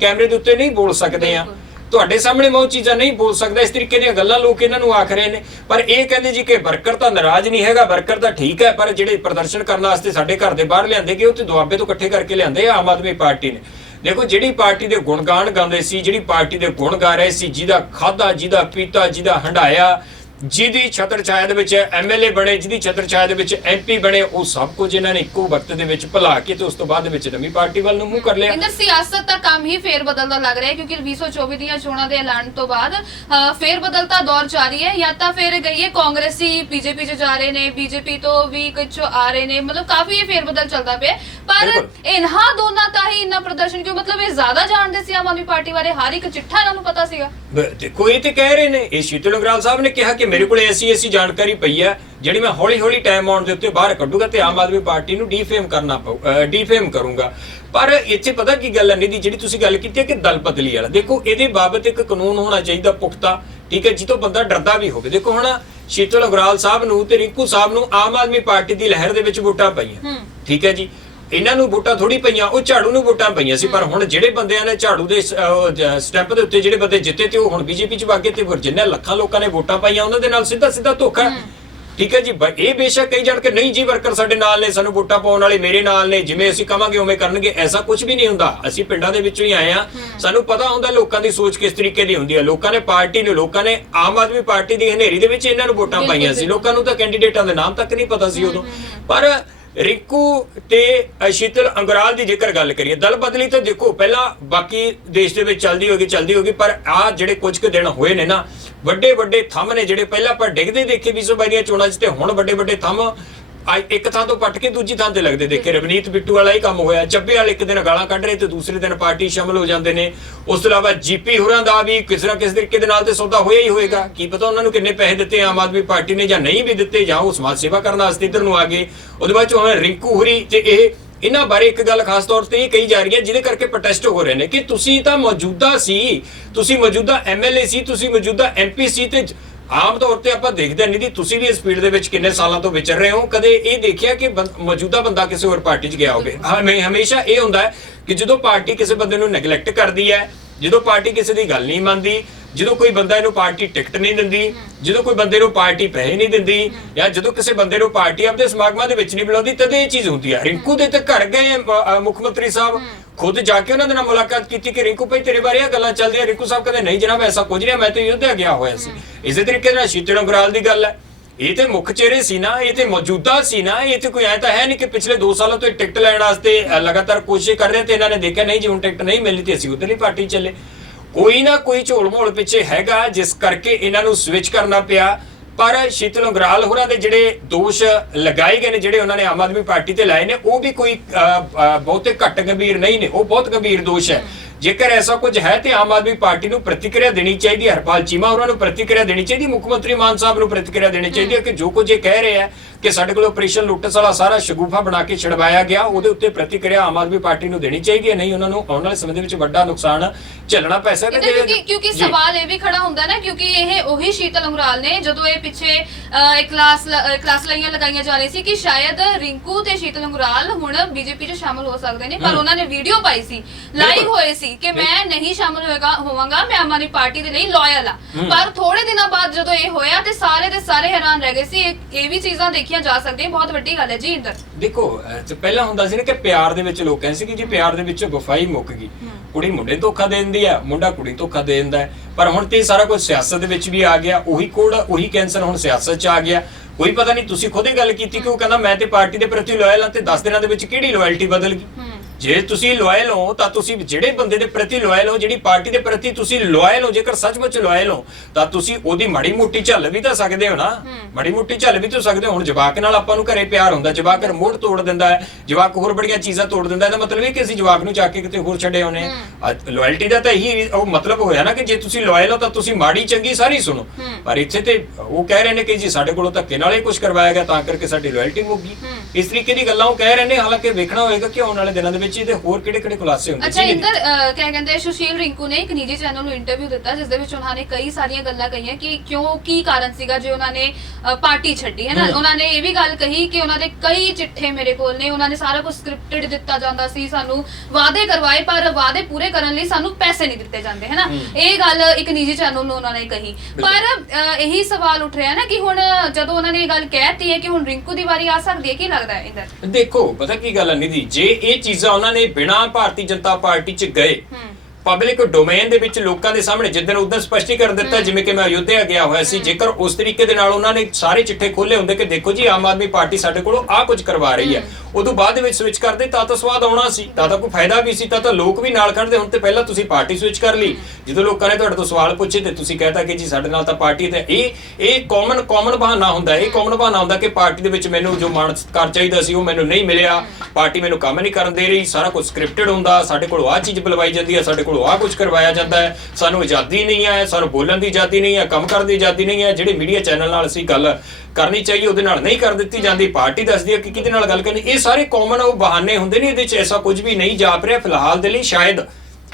Speaker 2: ਕੈਮਰੇ ਦੇ ਉੱਤੇ ਨਹੀਂ ਬੋਲ ਸਕਦੇ ਆ। ਤੁਹਾਡੇ ਸਾਹਮਣੇ ਮੈਂ ਉਹ ਚੀਜ਼ਾਂ ਨਹੀਂ ਬੋਲ ਸਕਦਾ, ਇਸ ਤਰੀਕੇ ਦੀਆਂ ਗੱਲਾਂ ਲੋਕ ਇਹਨਾਂ ਨੂੰ ਆਖ ਰਹੇ ਨੇ। ਪਰ ਇਹ ਕਹਿੰਦੇ ਜੀ ਕਿ ਵਰਕਰ ਤਾਂ ਨਾਰਾਜ਼ ਨਹੀਂ ਹੈਗਾ, ਵਰਕਰ ਤਾਂ ਠੀਕ ਹੈ, ਪਰ ਜਿਹੜੇ ਪ੍ਰਦਰਸ਼ਨ ਕਰਨ ਵਾਸਤੇ ਸਾਡੇ ਘਰ ਦੇ ਬਾਹਰ ਲਿਆਂਦੇ ਗਏ, ਉਹ ਤੇ ਦੁਆਬੇ ਤੋਂ ਇਕੱਠੇ ਕਰਕੇ ਲਿਆਂਦੇ ਆਮ ਆਦਮੀ ਪਾਰਟੀ ਨੇ। ਦੇਖੋ, ਜਿਹੜੀ ਪਾਰਟੀ ਦੇ ਗੁਣਗਾਨ ਗਾਉਂਦੇ ਸੀ, ਜਿਹੜੀ ਪਾਰਟੀ ਦੇ ਗੁਣ ਗਾ ਰਹੇ ਸੀ, ਜਿਹਦਾ ਖਾਦਾ ਜਿਹਦਾ ਪੀਤਾ, ਜਿਹਦਾ ਹੰਡਾਇਆ ਜਿਹਦੀ ਛਤਰ ਛਾਇਆ ਦੇ ਵਿੱਚ ਐਮਐਲਏ ਬਣੇ ਜਿਹਦੀ ਛਤਰ ਛਾਇਆ ਦੇ ਵਿੱਚ ਐਮਪੀ ਬਣੇ ਉਹ ਸਭ ਕੁਝ ਇਹਨਾਂ ਨੇ ਇੱਕੋ ਵਕਤ ਦੇ ਵਿੱਚ ਭੁਲਾ ਕੇ ਤੇ ਉਸ ਤੋਂ ਬਾਅਦ ਦੇ ਵਿੱਚ ਨਵੀਂ ਪਾਰਟੀ ਵੱਲ ਨੂੰ ਮੂੰਹ ਕਰ ਲਿਆ
Speaker 1: ਇੰਦਰ ਸਿਆਸਤ ਦਾ ਕੰਮ ਹੀ ਫੇਰ ਬਦਲਦਾ ਲੱਗ ਰਿਹਾ ਹੈ ਕਿਉਂਕਿ 2024 ਦੀਆਂ ਚੋਣਾਂ ਦੇ ਐਲਾਨ ਤੋਂ ਬਾਅਦ ਅ, ਫੇਰ ਬਦਲਤਾ ਦੌਰ ਜਾਰੀ ਹੈ ਜਾਂ ਤਾਂ ਫਿਰ ਗਈਏ ਕਾਂਗਰਸੀ ਬੀਜੇਪੀ 'ਚ ਜਾ ਰਹੇ ਨੇ ਬੀਜੇਪੀ ਤੋਂ ਵੀ ਕੁਝ ਆ ਰਹੇ ਨੇ ਮਤਲਬ ਕਾਫੀ ਇਹ ਫੇਰ ਬਦਲ ਚੱਲਦਾ ਪਿਆ ਹੈ। ਪਰ ਬਿਲਕੁਲ। ਇਨ੍ਹਾਂ ਦੋਨਾਂ ਦਾ ਹੀ ਇੰਨਾ ਪ੍ਰਦਰਸ਼ਨ ਕਿਉਂ ਮਤਲਬ ਇਹ ਜ਼ਿਆਦਾ ਜਾਣਦੇ ਸੀ ਆਮ ਆਦਮੀ ਪਾਰਟੀ ਬਾਰੇ ਹਰ ਇੱਕ ਚਿੱਠਾ ਇਹਨਾਂ ਨੂੰ ਪਤਾ ਸੀਗਾ
Speaker 2: ਬ- ਦੇਖੋ ਇਹ ਤੇ ਕਹਿ ਰਹੇ ਨੇ ਇਹ ਸ਼ੀਤਲ ਅੰਗਰਾਲ ਸਾਹਿਬ ਨੇ ਕਿਹਾ ਕਿ ਮੇਰੇ ਕੋਲ ਐਸੀ ਐਸੀ ਜਾਣਕਾਰੀ ਪਈ ਹੈ ਜਿਹੜੀ ਮੈਂ ਹੌਲੀ ਹੌਲੀ ਟਾਈਮ ਆਉਣ ਦੇ ਉੱਤੇ ਬਾਹਰ ਕੱਢੂਗਾ ਤੇ ਆਮ ਆਦਮੀ ਪਾਰਟੀ ਨੂੰ ਡੀਫੇਮ ਕਰਨਾ ਪਊ ਡੀਫੇਮ ਕਰੂੰਗਾ। ਪਰ ਇੱਥੇ ਪਤਾ ਕੀ ਗੱਲ ਹੈ ਨਿਧੀ ਜਿਹੜੀ ਤੁਸੀਂ ਗੱਲ ਕੀਤੀ ਹੈ ਕਿ ਦਲ ਬਦਲੀ ਵਾਲਾ। ਦੇਖੋ ਇਹਦੇ ਬਾਬਤ ਇੱਕ ਕਾਨੂੰਨ ਹੋਣਾ ਚਾਹੀਦਾ ਪੁਖਤਾ ਠੀਕ ਹੈ ਜਿੱਤੋਂ ਬੰਦਾ ਡਰਦਾ ਵੀ ਹੋਵੇ। ਦੇਖੋ ਹੁਣ ਸ਼ੀਤਲ ਅੰਗਰਾਲ ਸਾਹਿਬ ਨੂੰ ਤੇ ਰਿੰਕੂ ਸਾਹਿਬ ਨੂੰ ਆਮ ਆਦਮੀ ਪਾਰਟੀ ਦੀ ਲਹਿਰ ਦੇ ਵਿੱਚ ਵੋਟਾਂ ਪਈਆਂ ਠੀਕ ਹੈ ਜੀ। ਇਹਨਾਂ ਨੂੰ ਵੋਟਾਂ ਥੋੜੀ ਪਈਆਂ ਉਹ ਝਾੜੂ ਨੂੰ ਵੋਟਾਂ ਪਈਆਂ ਸੀ ਪਰ ਹੁਣ ਜਿਹੜੇ ਬੰਦਿਆਂ ਨੇ ਝਾੜੂ ਦੇ ਸਟੈਂਪ ਦੇ ਉੱਤੇ ਜਿਹੜੇ ਬੰਦੇ ਜਿੱਤੇ ਤੇ ਉਹ ਹੁਣ ਬੀਜੇਪੀ ਚ ਵਾਗੇ ਤੇ ਜਿੰਨੇ ਲੱਖਾਂ ਲੋਕਾਂ ਨੇ ਵੋਟਾਂ ਪਾਈਆਂ ਉਹਨਾਂ ਦੇ ਨਾਲ ਸਿੱਧਾ ਸਿੱਧਾ ਧੋਖਾ। ਠੀਕ ਹੈ ਜੀ ਇਹ ਬੇਸ਼ੱਕ ਕਈ ਜਾਣ ਕੇ ਨਹੀਂ ਜੀ ਵਰਕਰ ਸਾਡੇ ਨਾਲ ਨੇ ਸਾਨੂੰ ਵੋਟਾਂ ਪਾਉਣ ਵਾਲੇ ਮੇਰੇ ਨਾਲ ਨੇ ਜਿਵੇਂ ਅਸੀਂ ਕਵਾਂਗੇ ਉਵੇਂ ਕਰਨਗੇ ਐਸਾ ਕੁਝ ਵੀ ਨਹੀਂ ਹੁੰਦਾ। ਅਸੀਂ ਪਿੰਡਾਂ ਦੇ ਵਿੱਚੋਂ ਹੀ ਆਏ ਆ ਸਾਨੂੰ ਪਤਾ ਹੁੰਦਾ ਲੋਕਾਂ ਦੀ ਸੋਚ ਕਿਸ ਤਰੀਕੇ ਦੀ ਹੁੰਦੀ ਹੈ। ਲੋਕਾਂ ਨੇ ਪਾਰਟੀ ਨੂੰ ਲੋਕਾਂ ਨੇ ਆਮ ਆਦਮੀ ਪਾਰਟੀ ਦੀ ਹਨੇਰੀ ਦੇ ਵਿੱਚ ਇਹਨਾਂ ਨੂੰ ਵੋਟਾਂ ਪਾਈਆਂ ਸੀ। ਲੋਕਾਂ ਨੂੰ ਤਾਂ ਕੈਂਡੀਡੇਟਾਂ ਦੇ ਨਾਮ ਤੱਕ ਨਹੀਂ ਪਤਾ ਸੀ ਉਦੋਂ। ਪਰ ਰਿੰਕੂ ਤੇ ਸ਼ੀਤਲ ਅੰਗਰਾਲ ਦੀ ਜੇਕਰ ਗੱਲ ਕਰੀਏ, ਦਲ ਬਦਲੀ ਤਾਂ ਦੇਖੋ, ਪਹਿਲਾਂ ਬਾਕੀ ਦੇਸ਼ ਦੇ ਵਿੱਚ ਚੱਲਦੀ ਹੋਗੀ ਚੱਲਦੀ ਹੋਗੀ ਪਰ ਆ ਜਿਹੜੇ ਕੁਝ ਕੁ ਦਿਨ ਹੋਏ ਨੇ ਨਾ ਵੱਡੇ ਵੱਡੇ ਥੰਮ ਨੇ ਜਿਹੜੇ ਪਹਿਲਾਂ ਆਪਾਂ ਡਿੱਗਦੇ ਦੇਖੇ 2022 ਦੀਆਂ ਚੋਣਾਂ 'ਚ ਤੇ ਹੁਣ ਵੱਡੇ ਵੱਡੇ ਥੰਮ ਅੱਜ ਇੱਕ ਥਾਂ ਤੋਂ ਪੱਟ ਕੇ ਦੂਜੀ ਥਾਂ ਤੇ ਲੱਗਦੇ। ਦੇਖੇ, ਰਵਨੀਤ ਬਿੱਟੂ ਵਾਲਾ ਹੀ ਕੰਮ ਹੋਇਆ। ਚੱਬੇ ਵਾਲੇ ਇੱਕ ਦਿਨ ਗਾਲਾਂ ਕੱਢ ਰਹੇ ਤੇ ਦੂਸਰੇ ਦਿਨ ਪਾਰਟੀ ਸ਼ਾਮਲ ਹੋ ਜਾਂਦੇ ਨੇ। ਉਸ ਤੋਂ ਇਲਾਵਾ ਜੀਪੀ ਹੋਰਾਂ ਦਾ ਵੀ ਕਿਸੇ ਨਾ ਕਿਸੇ ਤਰੀਕੇ ਦੇ ਨਾਲ ਤੇ ਸੌਦਾ ਹੋਇਆ ਹੀ ਹੋਏਗਾ ਕੀ ਪਤਾ ਉਹਨਾਂ ਨੂੰ ਕਿੰਨੇ ਪੈਸੇ ਦਿੱਤੇ ਆਮ ਆਦਮੀ ਪਾਰਟੀ ਨੇ ਜਾਂ ਨਹੀਂ ਵੀ ਦਿੱਤੇ ਜਾਂ ਉਹ ਸਮਾਜ ਸੇਵਾ ਕਰਨ ਵਾਸਤੇ ਇੱਧਰ ਨੂੰ ਆ ਗਏ। ਉਹਦੇ ਬਾਅਦ ਚ ਰਿੰਕੂ ਹੁਰੀ ਤੇ ਇਹ ਇਹਨਾਂ ਬਾਰੇ ਇੱਕ ਗੱਲ ਖਾਸ ਤੌਰ ਤੇ ਇਹ ਕਹੀ ਜਾ ਰਹੀ ਹੈ, ਜਿਹਦੇ ਕਰਕੇ ਪ੍ਰੋਟੈਸਟ ਹੋ ਰਹੇ ਨੇ ਕਿ ਤੁਸੀਂ ਤਾਂ ਮੌਜੂਦਾ ਸੀ, ਤੁਸੀਂ ਮੌਜੂਦਾ ਐਮਐਲਏ ਸੀ, ਤੁਸੀਂ ਮੌਜੂਦਾ ਐਮਪੀ ਸੀ ਤੇ ਆਮ ਤੌਰ ਤੇ ਆਪਾਂ ਦੇਖਦੇ ਨਹੀਂ ਦੀ ਤੁਸੀਂ ਵੀ ਇਸ ਫੀਲਡ ਦੇ ਵਿੱਚ ਕਿੰਨੇ ਸਾਲਾਂ ਤੋਂ ਵਿਚਰ ਰਹੇ ਹੋ? ਕਦੇ ਇਹ ਦੇਖਿਆ ਕਿ ਮੌਜੂਦਾ ਬੰਦਾ ਕਿਸੇ ਹੋਰ ਪਾਰਟੀ 'ਚ ਗਿਆ ਹੋਵੇ? ਹਮੇ ਹਮੇਸ਼ਾ ਇਹ ਹੁੰਦਾ ਹੈ ਕਿ ਜਦੋਂ ਪਾਰਟੀ ਕਿਸੇ ਬੰਦੇ ਨੂੰ ਨੈਗਲੈਕਟ ਕਰਦੀ ਹੈ, ਜਦੋਂ ਪਾਰਟੀ ਕਿਸੇ ਦੀ ਗੱਲ ਨਹੀਂ ਮੰਨਦੀ, ਜਦੋਂ ਕੋਈ ਬੰਦਾ ਇਹਨੂੰ ਪਾਰਟੀ ਟਿਕਟ ਨਹੀਂ ਦਿੰਦੀ, ਜਦੋਂ ਕੋਈ ਬੰਦੇ ਨੂੰ ਪਾਰਟੀ ਪੈਸੇ ਨਹੀਂ ਦਿੰਦੀ ਜਾਂ ਜਦੋਂ ਕਿਸੇ ਬੰਦੇ ਨੂੰ ਪਾਰਟੀ ਆਪਣੇ ਸਮਾਗਮਾਂ ਦੇ ਵਿੱਚ ਨਹੀਂ ਬੁਲਾਉਂਦੀ, ਤਦ ਇਹ ਚੀਜ਼ ਹੁੰਦੀ ਹੈ। ਰਿੰਕੂ ਦੇ ਤੇ ਘਰ ਗਏ ਮੁੱਖ ਮੰਤਰੀ ਸਾਹਿਬ। ਖੁਦ ਜਾ ਕੇ ਉਹਨਾਂ ਦੇ ਨਾਲ ਮੁਲਾਕਾਤ ਕੀਤੀ ਕਿ ਰਿੰਕੂ ਭਾਈ ਤੇਰੇ ਬਾਰੇ ਇਹ ਗੱਲਾਂ ਚੱਲਦੀਆਂ ਰਿੰਕੂ ਸਾਹਿਬ ਕਹਿੰਦੇ, ਨਹੀਂ ਜਨਾਬ, ਐਸਾ ਕੁਝ ਨਹੀਂ ਮੈਂ ਤਾਂ ਯੁੱਧਿਆ ਗਿਆ ਹੋਇਆ ਸੀ। ਇਸੇ ਤਰੀਕੇ ਨਾਲ ਸ਼ੀਤਲ ਅੰਗਰਾਲ ਦੀ ਗੱਲ ਹੈ। ਇਹ ਤੇ ਮੁੱਖ ਚਿਹਰੇ ਸੀ ਨਾ, ਇਹ ਤੇ ਮੌਜੂਦਾ ਸੀ ਨਾ, ਇਹ ਤੇ ਕੋਈ ਐ ਤਾਂ ਹੈ ਨਹੀਂ ਕਿ ਪਿਛਲੇ 2 ਸਾਲਾਂ ਤੋਂ ਇਹ ਟਿਕਟ ਲੈਣ ਵਾਸਤੇ ਲਗਾਤਾਰ ਕੋਸ਼ਿਸ਼ ਕਰ ਰਹੇ ਤੇ ਇਹਨਾਂ ਨੇ ਦੇਖਿਆ, ਨਹੀਂ ਜੀ, ਹੁਣ ਟਿਕਟ ਨਹੀਂ ਮਿਲਣੀ ਤੇ ਅਸੀਂ ਉਧਰਲੀ ਪਾਰਟੀ ਚੱਲੇ। ਕੋਈ ਨਾ ਕੋਈ ਝੋਲ ਮੋਲ ਪਿੱਛੇ ਹੈਗਾ, ਜਿਸ ਕਰਕੇ ਇਹਨਾਂ ਨੂੰ ਸਵਿਚ ਕਰਨਾ ਪਿਆ। ਪਰ ਸ਼ੀਤਲ ਉਂਗਰਾਲ ਹੋਰਾਂ ਦੇ ਜਿਹੜੇ ਦੋਸ਼ ਲਗਾਏ ਗਏ ਨੇ ਜਿਹੜੇ ਉਹਨਾਂ ਨੇ ਆਮ ਆਦਮੀ ਪਾਰਟੀ ਤੇ ਲਾਏ ਨੇ ਉਹ ਵੀ ਕੋਈ ਅ, ਬਹੁਤੇ ਘੱਟ ਗੰਭੀਰ ਨਹੀਂ ਨੇ ਉਹ ਬਹੁਤ ਗੰਭੀਰ ਦੋਸ਼ ਹੈ। ਜੇਕਰ ਐਸਾ ਕੁਝ ਹੈ ਤੇ ਆਮ ਆਦਮੀ ਪਾਰਟੀ ਨੂੰ ਪ੍ਰਤੀਕਿਰਿਆ ਦੇਣੀ ਚਾਹੀਦੀ ਹੈ ਹਰਪਾਲ ਚੀਮਾ ਉਹਨਾਂ ਨੂੰ ਪ੍ਰਤੀਕਿਰਿਆ ਦੇਣੀ ਚਾਹੀਦੀ ਮੁੱਖ ਮੰਤਰੀ ਮਾਨ ਸਾਹਿਬ ਨੂੰ ਪ੍ਰਤੀਕਿਰਿਆ ਦੇਣੀ ਚਾਹੀਦੀ ਹੈ ਕਿ ਜੋ ਕੁਝ ਇਹ ਕਹਿ ਰਹੇ ਆ ਕਿ ਸਾਡੇ ਕੋਲ ਆਪਰੇਸ਼ਨ ਲੁੱਟਸ ਵਾਲਾ ਸਾਰਾ ਸ਼ਗੂਫਾ ਬਣਾ ਕੇ ਛਡਵਾਇਆ ਗਿਆ ਉਹਦੇ ਉੱਤੇ ਪ੍ਰਤੀਕਿਰਿਆ ਆਮ ਆਦਮੀ ਪਾਰਟੀ ਨੂੰ ਦੇਣੀ ਚਾਹੀਦੀ ਹੈ ਨਹੀਂ ਉਹਨਾਂ ਨੂੰ ਆਉਣ ਵਾਲੇ ਸਮੇਂ ਦੇ ਵਿੱਚ ਵੱਡਾ ਨੁਕਸਾਨ ਝੱਲਣਾ ਪੈ ਸਕਦਾ
Speaker 1: ਜੇ- ਕਿਉਂਕਿ। ਸਵਾਲ ਇਹ ਵੀ ਖੜਾ ਹੁੰਦਾ ਨਾ ਕਿਉਂਕਿ ਇਹ ਉਹੀ ਸ਼ੀਤਲ ਅੰਗਰਾਲ ਨੇ ਜਦੋਂ ਇਹ ਪਿੱਛੇ ਇੱਕ ਕਲਾਸ ਕਲਾਸ ਲਾਈਆਂ ਲਗਾਈਆਂ ਜਾ ਰਹੀ ਸੀ ਕਿ ਸ਼ਾਇਦ ਰਿੰਕੂ ਤੇ ਸ਼ੀਤਲ ਅੰਗਰਾਲ ਹੁਣ ਬੀਜੇਪੀ 'ਚ ਸ਼ਾਮਲ ਹੋ ਸਕਦੇ ਨੇ ਪਰ। ਉਹਨਾਂ ਨੇ ਵੀਡੀਓ ਪਾਈ ਸੀ ਲਾਈਵ। ਹੋਏ ਸੀ ਕਿ ਮੈਂ ਨਹੀਂ ਸ਼ਾਮਲ ਹੋਏਗਾ ਹੋਵਾਂਗਾ ਮੈਂ ਆਮ ਆਦਮੀ ਪਾਰਟੀ ਦੇ ਲਈ ਲਾਇਲ ਆ। ਪਰ ਥੋੜੇ ਦਿਨਾਂ ਬਾਅਦ ਜਦੋਂ ਇਹ ਹੋਇਆ ਤੇ ਸਾਰੇ ਦੇ ਸਾਰੇ ਹੈਰਾਨ ਰਹਿ ਗਏ ਸੀ। ਇਹ ਇਹ ਵੀ ਚੀਜ਼ਾਂ ਦੇਖੀਆਂ ਜਾ ਸਕਦੀਆਂ ਬਹੁਤ ਵੱਡੀ ਗੱਲ ਹੈ ਜੀ ਇੰਦਰ
Speaker 2: ਦੇਖੋ ਅਹ, ਤੇ ਪਹਿਲਾਂ ਹੁੰਦਾ ਸੀ ਨਾ ਕਿ ਪਿਆਰ ਦੇ ਵਿੱਚ ਲੋਕ ਕਹਿੰਦੇ ਸੀ ਕਿ ਜੀ ਪਿਆਰ ਦੇ ਵਿੱਚ ਵਫਾਈ ਮੁੱਕ ਗਈ। ਕੁੜੀ ਮੁੰਡੇ ਨੂੰ ਧੋਖਾ ਦੇ ਦਿੰਦੀ ਆ ਮੁੰਡਾ ਕੁੜੀ ਨੂੰ ਧੋਖਾ ਦੇ ਦਿੰਦਾ ਹੈ। ਪਰ ਹੁਣ ਤੇ ਇਹ ਸਾਰਾ ਕੁਝ ਸਿਆਸਤ ਦੇ ਵਿੱਚ ਵੀ ਆ ਗਿਆ ਉਹੀ ਕੋਡ ਉਹੀ ਕੈਂਸਰ ਹੁਣ ਸਿਆਸਤ 'ਚ ਆ ਗਿਆ। ਕੋਈ ਪਤਾ ਨਹੀਂ ਤੁਸੀਂ ਖੁਦ ਹੀ ਗੱਲ ਕੀਤੀ ਕਿ ਉਹ ਕਹਿੰਦਾ ਮੈਂ ਤੇ ਪਾਰਟੀ ਦੇ ਪ੍ਰਤੀ ਲਾਇਲ ਹਾਂ ਤੇ 10 ਦਿਨਾਂ ਦੇ ਵਿੱਚ ਕਿਹੜੀ ਲਾਇਲਟੀ ਬਦਲ ਗਈ? ਜੇ ਤੁਸੀਂ ਲਾਇਲ ਹੋ ਤਾਂ ਤੁਸੀਂ ਜਿਹੜੇ ਬੰਦੇ ਦੇ ਪ੍ਰਤੀ ਲਾਇਲ ਹੋ ਜਿਹੜੀ ਪਾਰਟੀ ਦੇ ਪ੍ਰਤੀ ਤੁਸੀਂ ਲਾਇਲ ਹੋ ਜੇਕਰ ਸੱਚਮੁੱਚ ਲਾਇਲ ਹੋ ਤਾਂ ਤੁਸੀਂ ਉਹਦੀ ਮਾੜੀ ਮੋਟੀ ਝੱਲ ਵੀ ਤਾਂ ਸਕਦੇ ਹੋ ਨਾ। ਮਾੜੀ ਮੋਟੀ ਝੱਲ ਵੀ ਤਾਂ ਸਕਦੇ ਹੋ। ਹੁਣ ਜਵਾਕ ਨਾਲ ਆਪਾਂ ਨੂੰ ਘਰੇ ਪਿਆਰ ਹੁੰਦਾ ਜਵਾਕ ਰਿਮੋਟ ਤੋੜ ਦਿੰਦਾ ਹੈ ਜਵਾਕ ਹੋਰ ਬੜੀਆਂ ਚੀਜ਼ਾਂ ਤੋੜ ਦਿੰਦਾ ਇਹਦਾ ਮਤਲਬ ਇਹ ਕਿ ਅਸੀਂ ਜਵਾਕ ਨੂੰ ਚੱਕ ਕੇ ਕਿਤੇ ਹੋਰ ਛੱਡੇ ਆ ਲਾਇਲਟੀ ਦਾ ਤਾਂ ਇਹੀ ਉਹ ਮਤਲਬ ਹੋਇਆ ਨਾ ਕਿ ਜੇ ਤੁਸੀਂ ਲਾਇਲ ਹੋ ਤਾਂ ਤੁਸੀਂ ਮਾੜੀ ਚੰਗੀ ਸਾਰੀ ਸੁਣੋ। ਪਰ ਇੱਥੇ ਤੇ ਉਹ ਕਹਿ ਰਹੇ ਨੇ ਕਿ ਜੀ ਸਾਡੇ ਕੋਲੋਂ ਧੱਕੇ ਨਾਲ ਇਹ ਕੁਝ ਕਰਵਾਇਆ ਗਿਆ ਤਾਂ ਕਰਕੇ ਸਾਡੀ ਲਾਇਲਟੀ ਮੁੱਕ ਗਈ। ਇਸ ਤਰੀਕੇ ਦੀ ਗੱਲਾਂ ਉਹ ਕਹਿ ਰਹੇ ਨੇ ਹਾਲਾਂਕਿ ਵੇਖਣਾ ਹੋਏਗਾ ਕਿ ਆਉਣ ਵਾਲੇ ਦਿਨਾਂ ਦੇ ਵਿੱਚ ਇਹਦੇ ਹੋਰ ਕਿਹੜੇ ਕਿਹੜੇ ਖੁਲਾਸੇ ਹੁੰਦੇ ਅੱਛਾ
Speaker 1: ਇੰਦਰ ਕਿਆ ਕਹਿੰਦੇ ਸੁਸ਼ੀਲ ਰਿੰਕੂ ਨੇ ਇੱਕ ਨਿੱਜੀ ਚੈਨਲ ਨੂੰ ਇੰਟਰਵਿਊ ਦਿੱਤਾ ਜਿਸ ਦੇ ਵਿੱਚ ਉਹਨਾਂ ਨੇ ਕਈ ਸਾਰੀਆਂ ਗੱਲਾਂ ਕਹੀਆਂ ਕਿ ਕਿਉਂ ਕੀ ਕਾਰਨ ਸੀਗਾ ਜੇ ਉਹਨਾਂ ਨੇ ਪਾਰਟੀ ਛੱਡੀ ਹੈ ਨਾ? ਹਮ। ਉਹਨਾਂ ਨੇ ਇਹ ਵੀ ਗੱਲ ਕਹੀ ਕਿ ਉਹਨਾਂ ਦੇ ਕਈ ਚਿੱਠੇ ਮੇਰੇ ਕੋਲ ਨੇ ਉਹਨਾਂ ਨੇ ਸਾਰਾ ਕੁਝ ਸਕ੍ਰਿਪਟਡ ਦਿੱਤਾ ਜਾਂਦਾ ਸੀ ਸਾਨੂੰ ਵਾਅਦੇ ਕਰਵਾਏ ਪਰ ਵਾਅਦੇ ਪੂਰੇ ਕਰਨ ਲਈ ਸਾਨੂੰ ਪੈਸੇ ਨਹੀਂ ਦਿੱਤੇ ਜਾਂਦੇ ਹੈ ਨਾ? ਹਮ। ਇਹ ਗੱਲ ਇੱਕ ਨਿੱਜੀ ਚੈਨਲ ਨੂੰ ਉਹਨਾਂ ਨੇ ਕਹੀ। ਪਰ ਇਹੀ ਸਵਾਲ ਉੱਠ ਰਿਹਾ ਨਾ ਕਿ ਹੁਣ ਜਦੋਂ ਉਹਨਾਂ ਨੇ ਇਹ ਗੱਲ ਕਹਿਤੀ ਹੈ ਕਿ ਹੁਣ ਰਿੰਕੂ ਦੀ ਵਾਰੀ ਆ ਸਕਦੀ ਹੈ ਕੀ ਲੱਗਦਾ ਹੈ ਇੰਦਰ?
Speaker 2: ਦੇਖੋ ਪਤਾ ਕੀ ਗੱਲ ਹੈ ਨਿਧੀ? ਜੇ ਇਹ ਚੀਜ਼ਾਂ ਉਹਨਾਂ ਨੇ ਬਿਨਾਂ ਭਾਰਤੀ ਜਨਤਾ ਪਾਰਟੀ ਚ ਗਏ। ਪਬਲਿਕ ਡੋਮੇਨ ਦੇ ਵਿੱਚ ਲੋਕਾਂ ਦੇ ਸਾਹਮਣੇ ਜਿੱਦਣ ਉਦੋਂ ਸਪਸ਼ਟੀਕਰਨ ਦਿੱਤਾ ਜਿਵੇਂ ਕਿ ਮੈਂ ਅਯੁੱਧਿਆ ਗਿਆ ਹੋਇਆ ਸੀ ਜੇਕਰ ਉਸ ਤਰੀਕੇ ਦੇ ਨਾਲ ਉਹਨਾਂ ਨੇ ਸਾਰੇ ਚਿੱਠੇ ਖੋਲੇ ਹੁੰਦੇ ਕਿ ਦੇਖੋ ਜੀ ਆਮ ਆਦਮੀ ਪਾਰਟੀ ਸਾਡੇ ਕੋਲੋਂ ਆਹ ਕੁਝ ਕਰਵਾ ਰਹੀ ਹੈ। ਉਦੋਂ ਬਾਅਦ ਦੇ ਵਿੱਚ ਸਵਿਚ ਕਰਦੇ ਤਾਂ ਤਾਂ ਸਵਾਦ ਆਉਣਾ ਸੀ ਤਾਂ ਤਾਂ ਕੋਈ ਫਾਇਦਾ ਵੀ ਸੀ ਤਾਂ ਤਾਂ ਲੋਕ ਵੀ ਨਾਲ ਖੜਦੇ ਹੁਣ ਤੇ ਪਹਿਲਾਂ ਤੁਸੀਂ ਪਾਰਟੀ ਸਵਿਚ ਕਰ ਲਈ। ਜਦੋਂ ਲੋਕਾਂ ਨੇ ਤੁਹਾਡੇ ਤੋਂ ਸਵਾਲ ਪੁੱਛੇ ਤੇ ਤੁਸੀਂ ਕਹਿਤਾ ਕਿ ਜੀ ਸਾਡੇ ਨਾਲ ਤਾਂ ਪਾਰਟੀ ਤੇ ਇਹ ਇਹ ਕਾਮਨ ਕਾਮਨ ਬਹਾਨਾ ਹੁੰਦਾ ਇਹ ਕਾਮਨ ਬਹਾਨਾ ਹੁੰਦਾ ਕਿ ਪਾਰਟੀ ਦੇ ਵਿੱਚ ਮੈਨੂੰ ਜੋ ਮਾਣ ਸਤਿਕਾਰ ਚਾਹੀਦਾ ਸੀ ਉਹ ਮੈਨੂੰ ਨਹੀਂ ਮਿਲਿਆ। ਪਾਰਟੀ ਮੈਨੂੰ ਕੰਮ ਨਹੀਂ ਕਰਨ ਦੇ ਰਹੀ ਸਾਰਾ ਕੁਝ ਸਕ੍ਰਿਪਟਡ ਹੁੰਦਾ ਸਾਡੇ ਕੋਲ ਆਹ ਚੀਜ਼ ਬੁਲਵਾਈ ਜਾਂਦੀ ਹੈ ਸਾਡੇ ਕੋਲ ਆਹ ਕੁਝ ਕਰਵਾਇਆ ਜਾਂਦਾ ਹੈ। ਸਾਨੂੰ ਆਜ਼ਾਦੀ ਨਹੀਂ ਹੈ, ਸਾਨੂੰ ਬੋਲਣ ਦੀ ਆਜ਼ਾਦੀ ਨਹੀਂ ਹੈ, ਕੰਮ ਕਰਨ ਦੀ ਆਜ਼ਾਦੀ ਨਹੀਂ ਹੈ। ਜਿਹੜੇ ਮੀਡੀਆ ਚੈਨਲ ਨਾਲ ਅਸੀਂ ਗੱਲ ਕਰਨੀ ਚਾਹੀਏ, ਉਹਦੇ ਨਾਲ ਨਹੀਂ ਕਰ ਦਿੱਤੀ ਜਾਂਦੀ। ਪਾਰਟੀ ਦੱਸਦੀ ਹੈ ਕਿ ਕਿਹਦੇ ਨਾਲ ਗੱਲ ਕਰਨੀ। ਇਹ ਸਾਰੇ ਕਾਮਨ ਉਹ ਬਹਾਨੇ ਹੁੰਦੇ ਨੇ, ਇਹਦੇ ਚ ਐਸਾ ਕੁਝ ਵੀ ਨਹੀਂ ਜਾਪ ਰਿਹਾ ਫਿਲਹਾਲ ਦੇ ਲਈ। ਸ਼ਾਇਦ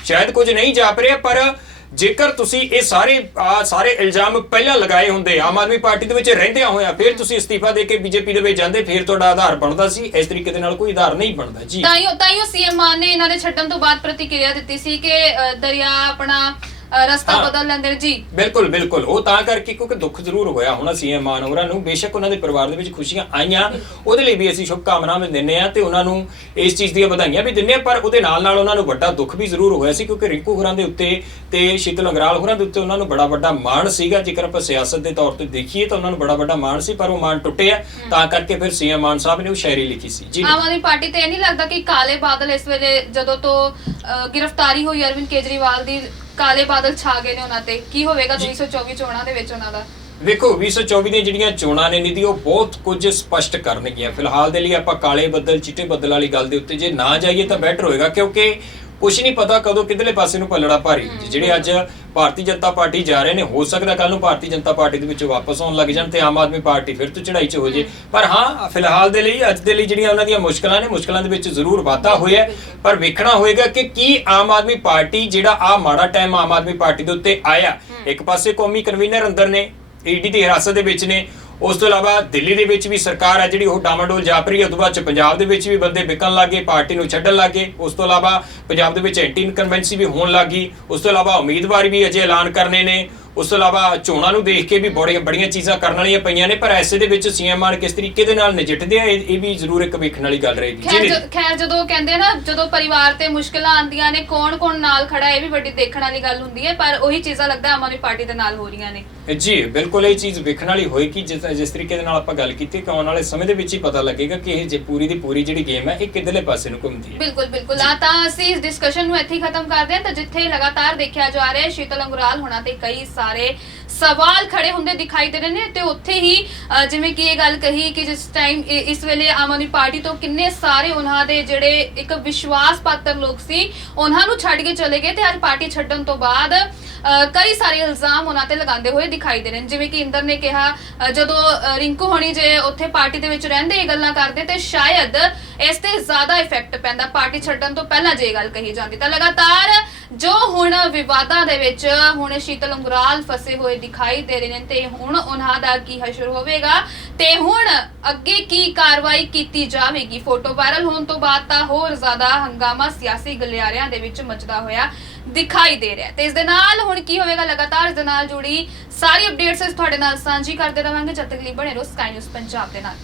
Speaker 2: ਸ਼ਾਇਦ ਕੁਝ ਨਹੀਂ ਜਾਪ ਰਿਹਾ, ਪਰ ਜੇਕਰ ਤੁਸੀਂ ਇਹ ਸਾਰੇ ਸਾਰੇ ਇਲਜ਼ਾਮ ਪਹਿਲਾਂ ਲਗਾਏ ਹੁੰਦੇ, ਆਮ ਆਦਮੀ ਪਾਰਟੀ ਦੇ ਵਿੱਚ ਰਹਿੰਦਿਆਂ ਹੋਇਆ, ਫਿਰ ਤੁਸੀਂ ਅਸਤੀਫਾ ਦੇ ਕੇ ਬੀਜੇਪੀ ਦੇ ਵਿੱਚ ਜਾਂਦੇ, ਫਿਰ ਤੁਹਾਡਾ ਆਧਾਰ ਬਣਦਾ ਸੀ, ਇਸ ਤਰੀਕੇ ਦੇ ਨਾਲ ਕੋਈ ਆਧਾਰ ਨਹੀਂ ਬਣਦਾ, ਜੀ।
Speaker 1: ਤਾਈਓ ਤਾਈਓ ਸੀਐਮ ਮਾਨ ਨੇ ਇਹਨਾਂ ਦੇ ਛੱਡਣ ਤੋਂ ਬਾਅਦ ਪ੍ਰਤੀਕਿਰਿਆ ਦਿੱਤੀ ਸੀ ਕਿ ਦਰਿਆ ਆਪਣਾ ਅ, ਰਸਤਾ ਹਾਂ। ਬਦਲ ਲੈਂਦੇ ਨੇ ਜੀ।
Speaker 2: ਬਿਲਕੁਲ ਬਿਲਕੁਲ। ਉਹ ਤਾਂ ਕਰਕੇ ਕਿਉਂਕਿ ਦੁੱਖ ਜ਼ਰੂਰ ਹੋਇਆ ਹੋਣਾ ਸੀਐਮ ਮਾਨ ਹੋਰਾਂ ਨੂੰ। ਬੇਸ਼ੱਕ ਉਹਨਾਂ ਦੇ ਪਰਿਵਾਰ ਦੇ ਵਿੱਚ ਖੁਸ਼ੀਆਂ ਆਈਆਂ ਉਹਦੇ ਲਈ ਵੀ ਅਸੀਂ ਸ਼ੁਭ ਕਾਮਨਾਵਾਂ ਦਿੰਦੇ ਆ ਤੇ ਉਹਨਾਂ ਨੂੰ ਇਸ ਚੀਜ਼ ਦੀਆਂ ਵਧਾਈਆਂ ਵੀ ਦਿੰਦੇ ਆ ਪਰ ਉਹਦੇ ਨਾਲ ਨਾਲ ਉਹਨਾਂ ਨੂੰ ਵੱਡਾ ਦੁੱਖ ਵੀ ਜ਼ਰੂਰ ਹੋਇਆ ਸੀ ਕਿਉਂਕਿ ਰਿੰਕੂ ਹੋਰਾਂ ਦੇ ਉੱਤੇ ਤੇ ਸ਼ੀਤਲ ਅੰਗਰਾਲ ਹੋਰਾਂ ਦੇ ਉੱਤੇ ਉਹਨਾਂ ਨੂੰ ਬੜਾ ਵੱਡਾ ਮਾਣ ਸੀਗਾ। ਜੇਕਰ ਆਪਾਂ ਸਿਆਸਤ ਦੇ ਤੌਰ ਤੇ ਦੇਖੀਏ ਤਾਂ ਉਹਨਾਂ ਨੂੰ ਬੜਾ ਵੱਡਾ ਮਾਣ ਸੀ ਪਰ ਉਹ ਮਾਣ ਟੁੱਟਿਆ। ਤਾਂ ਕਰਕੇ ਫਿਰ ਸੀਐਮ ਮਾਨ ਸਾਹਿਬ ਨੇ ਉਹ ਸ਼ਾਇਰੀ ਲਿਖੀ ਸੀ।
Speaker 1: ਜੀ ਆਮ ਆਦਮੀ ਪਾਰਟੀ ਤੇ ਇਹ ਨਹੀਂ ਲੱਗਦਾ ਕਿ ਕਾਲੇ ਬਾਦਲ ਇਸ ਵੇਲੇ ਜਦੋਂ ਤੋਂ ਅ, ਗ੍ਰਿਫਤਾਰੀ ਹੋਈ ਅਰਵਿੰਦ ਕੇਜਰੀਵਾਲ ਦੀ ਕਾਲੇ ਬਾਦਲ ਛਾ ਗਏ ਨੇ ਉਹਨਾਂ ਤੇ। ਕੀ ਹੋਵੇਗਾ 2024 ਚੋਣਾਂ ਦੇ ਵਿੱਚ ਉਹਨਾਂ ਦਾ?
Speaker 2: ਵੇਖੋ 2024 ਦੀਆਂ ਜਿਹੜੀਆਂ ਚੋਣਾਂ ਨੇ ਨਿਧੀ ਉਹ ਬਹੁਤ ਕੁਝ ਸਪਸ਼ਟ ਕਰਨਗੀਆਂ। ਫਿਲਹਾਲ ਦੇ ਲਈ ਆਪਾਂ ਕਾਲੇ ਬੱਦਲ ਚਿੱਟੇ ਬੱਦਲ ਵਾਲੀ ਗੱਲ ਦੇ ਉੱਤੇ ਜੇ ਨਾ ਜਾਈਏ ਤਾਂ ਬੈਟਰ ਹੋਏਗਾ ਕਿਉਂਕਿ ਕੁਝ ਨਹੀਂ ਪਤਾ ਕਦੋਂ ਕਿਧਰਲੇ ਪਾਸੇ ਨੂੰ ਪਲੜਾ ਭਾਰੀ। ਜਿਹੜੇ ਅੱਜ ਭਾਰਤੀ ਜਨਤਾ ਪਾਰਟੀ ਜਾ ਰਹੇ ਨੇ ਹੋ ਸਕਦਾ ਕੱਲ ਨੂੰ ਭਾਰਤੀ ਜਨਤਾ ਪਾਰਟੀ ਦੇ ਵਿੱਚ ਵਾਪਸ ਆਉਣ ਲੱਗ ਜਾਣ ਤੇ ਆਮ ਆਦਮੀ ਪਾਰਟੀ ਫਿਰ ਤੋਂ ਚੜਾਈ 'ਚ ਹੋ ਜੇ। ਪਰ ਹਾਂ ਫਿਲਹਾਲ ਦੇ ਲਈ ਅੱਜ ਦੇ ਲਈ ਜਿਹੜੀਆਂ ਉਹਨਾਂ ਦੀਆਂ ਮੁਸ਼ਕਲਾਂ ਨੇ ਮੁਸ਼ਕਲਾਂ ਦੇ ਵਿੱਚ ਜ਼ਰੂਰ ਵਾਧਾ ਹੋਇਆ। ਪਰ ਵੇਖਣਾ ਹੋਏਗਾ ਕਿ ਕੀ ਆਮ ਆਦਮੀ ਪਾਰਟੀ ਜਿਹੜਾ ਆ ਮਾੜਾ ਟਾਈਮ ਆਮ ਆਦਮੀ ਪਾਰਟੀ ਦੇ ਉੱਤੇ ਆਇਆ। ਇੱਕ ਪਾਸੇ ਕੌਮੀ ਕਨਵੀਨਰ ਅੰਦਰ ਨੇ ਈਡੀ ਦੀ ਹਿਰਾਸਤ ਦੇ ਵਿੱਚ ਨੇ ਉਸ ਤੋਂ ਇਲਾਵਾ ਦਿੱਲੀ ਦੇ ਵਿੱਚ ਵੀ ਸਰਕਾਰ ਹੈ ਜਿਹੜੀ ਉਹ ਡਾਮਾਡੋਲ ਜਾਪ ਰਹੀ ਹੈ। ਉਦੋਂ ਬਾਅਦ ਪੰਜਾਬ ਦੇ ਵਿੱਚ ਵੀ ਬੰਦੇ ਵਿਕਣ ਲੱਗੇ ਪਾਰਟੀ ਨੂੰ ਛੱਡਣ ਲੱਗੇ ਉਸ ਤੋਂ ਇਲਾਵਾ ਪੰਜਾਬ ਦੇ ਵਿੱਚ ਐਂਟੀ ਇਨਕਨਵੈਂਸੀ ਵੀ ਹੋਣ ਲੱਗੀ ਉਸ ਤੋਂ ਇਲਾਵਾ ਉਮੀਦਵਾਰ ਵੀ ਅਜੇ ਐਲਾਨ ਕਰਨੇ ਨੇ। ਉਸ ਤੋਂ ਇਲਾਵਾ ਚੋਣਾਂ ਨੂੰ ਦੇਖ ਕੇ ਵੀ ਬੜੀਆਂ ਬੜੀਆਂ ਚੀਜ਼ਾਂ ਕਰਨ ਵਾਲੀਆਂ ਪਈਆਂ ਨੇ ਪਰ ਐਸੇ ਦੇ ਵਿੱਚ ਸੀਐਮ ਮਾਨ ਕਿਸ ਤਰੀਕੇ ਦੇ ਨਾਲ ਨਜਿੱਠਦੇ ਆ ਇਹ ਇਹ ਵੀ ਜ਼ਰੂਰ ਇੱਕ ਵੇਖਣ ਵਾਲੀ ਗੱਲ ਰਹੇਗੀ। ਜੀ
Speaker 1: ਖੈਰ ਜੀ ਜ- ਖੈਰ ਜਦੋਂ ਕਹਿੰਦੇ ਨਾ ਜਦੋਂ ਪਰਿਵਾਰ ਤੇ ਮੁਸ਼ਕਲਾਂ ਆਉਂਦੀਆਂ ਨੇ ਕੌਣ ਕੌਣ ਨਾਲ ਖੜਾ ਹੈ, ਇਹ ਵੀ ਵੱਡੀ ਦੇਖਣ ਵਾਲੀ ਗੱਲ ਹੁੰਦੀ ਹੈ ਪਰ ਉਹੀ ਚੀਜ਼ਾਂ ਲੱਗਦਾ ਆਮ ਆਦਮੀ ਪਾਰਟੀ ਦੇ ਨਾਲ ਹੋ ਰਹੀਆਂ ਨੇ।
Speaker 2: ਜੀ ਬਿਲਕੁਲ ਇਹ ਚੀਜ਼ ਵੇਖਣ ਵਾਲੀ ਹੋਏਗੀ ਜਿਸ ਜਿਸ ਤਰੀਕੇ ਦੇ ਨਾਲ ਆਪਾਂ ਗੱਲ ਕੀਤੀ ਕਿ ਆਉਣ ਵਾਲੇ ਸਮੇਂ ਦੇ ਵਿੱਚ ਹੀ ਪਤਾ ਲੱਗੇਗਾ ਕਿ ਇਹ ਜੇ ਪੂਰੀ ਦੀ ਪੂਰੀ ਜਿਹੜੀ ਗੇਮ ਹੈ ਇਹ ਕਿੱਧਰਲੇ ਪਾਸੇ ਨੂੰ ਘੁੰਮਦੀ
Speaker 1: ਹੈ। ਬਿਲਕੁਲ ਬਿਲਕੁਲ। ਆ ਤਾਂ ਅਸੀਂ ਇਸ ਡਿਸਕਸ਼ਨ ਨੂੰ ਇੱਥੇ ਹੀ ਖਤਮ ਕਰਦੇ ਹਾਂ। ਤਾਂ ਜਿੱਥੇ ਲਗਾਤਾਰ ਦੇਖਿਆ ਜਾ ਰਿਹਾ ਹੈ ਸ਼ੀਤਲ ਅੰਗੁਰਾਲ ਹੋਣਾ ਤੇ ਕਈ ਸਾਰੇ ਸਵਾਲ ਖੜੇ ਹੁੰਦੇ ਦਿਖਾਈ ਦੇ ਰਹੇ ਨੇ ਤੇ ਉੱਥੇ ਹੀ ਅ, ਜਿਵੇਂ ਕਿ ਇਹ ਗੱਲ ਕਹੀ ਕਿ ਜਿਸ ਟਾਈਮ ਇਸ ਵੇਲੇ ਆਮ ਆਦਮੀ ਪਾਰਟੀ ਤੋਂ ਕਿੰਨੇ ਸਾਰੇ ਉਹਨਾਂ ਦੇ ਜਿਹੜੇ ਇੱਕ ਵਿਸ਼ਵਾਸ ਪਾਤਰ ਲੋਕ ਸੀ ਉਹਨਾਂ ਨੂੰ ਛੱਡ ਕੇ ਚਲੇ ਗਏ ਤੇ ਅੱਜ ਪਾਰਟੀ ਛੱਡਣ ਤੋਂ ਬਾਅਦ ਅ, ਕਈ ਸਾਰੇ ਇਲਜ਼ਾਮ ਉਹਨਾਂ ਤੇ ਲਗਾਉਂਦੇ ਹੋਏ ਦਿਖਾਈ ਦੇ ਰਹੇ ਨੇ। ਜਿਵੇਂ ਕਿ ਇੰਦਰ ਨੇ ਕਿਹਾ ਅ, ਜਦੋਂ ਅ, ਰਿੰਕੂ ਹੋਣੀ ਜੇ ਉੱਥੇ ਪਾਰਟੀ ਦੇ ਵਿੱਚ ਰਹਿੰਦੇ ਇਹ ਗੱਲਾਂ ਕਰਦੇ ਤੇ ਸ਼ਾਇਦ ਇਸ ਤੇ ਜ਼ਿਆਦਾ ਇਫੈਕਟ ਪੈਂਦਾ, ਪਾਰਟੀ ਛੱਡਣ ਤੋਂ ਪਹਿਲਾਂ ਜੇ ਗੱਲ ਕਹੀ ਜਾਂਦੀ, ਤਾਂ ਲਗਾਤਾਰ ਜੋ ਹੁਣ ਵਿਵਾਦਾਂ ਦੇ ਵਿੱਚ ਹੁਣ ਸ਼ੀਤਲ ਅੰਗੁਰਾਲ ਫਸੇ ਹੋਏ ਦਿਖਾਈ ਦੇ ਰਹੇ ਨੇ, ਤੇ ਹੁਣ ਉਹਨਾਂ ਦਾ ਕੀ ਹਸ਼ਰ ਹੋਵੇਗਾ, ਤੇ ਹੁਣ ਅੱਗੇ ਕੀ ਕਾਰਵਾਈ ਕੀਤੀ ਜਾਵੇਗੀ? ਫੋਟੋ ਵਾਇਰਲ ਹੋਣ ਤੋਂ ਬਾਅਦ ਤਾਂ ਹੋਰ ਜ਼ਿਆਦਾ ਹੰਗਾਮਾ ਸਿਆਸੀ ਗਲਿਆਰਿਆਂ ਦੇ ਵਿੱਚ ਮਚਦਾ ਹੋਇਆ ਦਿਖਾਈ ਦੇ ਰਿਹਾ ਤੇ ਇਸ ਦੇ ਨਾਲ ਹੁਣ ਕੀ ਹੋਵੇਗਾ? ਲਗਾਤਾਰ ਇਸ ਦੇ ਨਾਲ ਜੁੜੀ ਸਾਰੀ ਅਪਡੇਟਸ ਤੁਹਾਡੇ ਨਾਲ ਸਾਂਝੀ ਕਰਦੇ ਰਵਾਂਗੇ। ਜਦ ਤੱਕ ਲਈ ਬਣੇ ਰਹੋ ਸਕਾਈ ਨਿਊਜ਼ ਪੰਜਾਬ ਦੇ ਨਾਲ।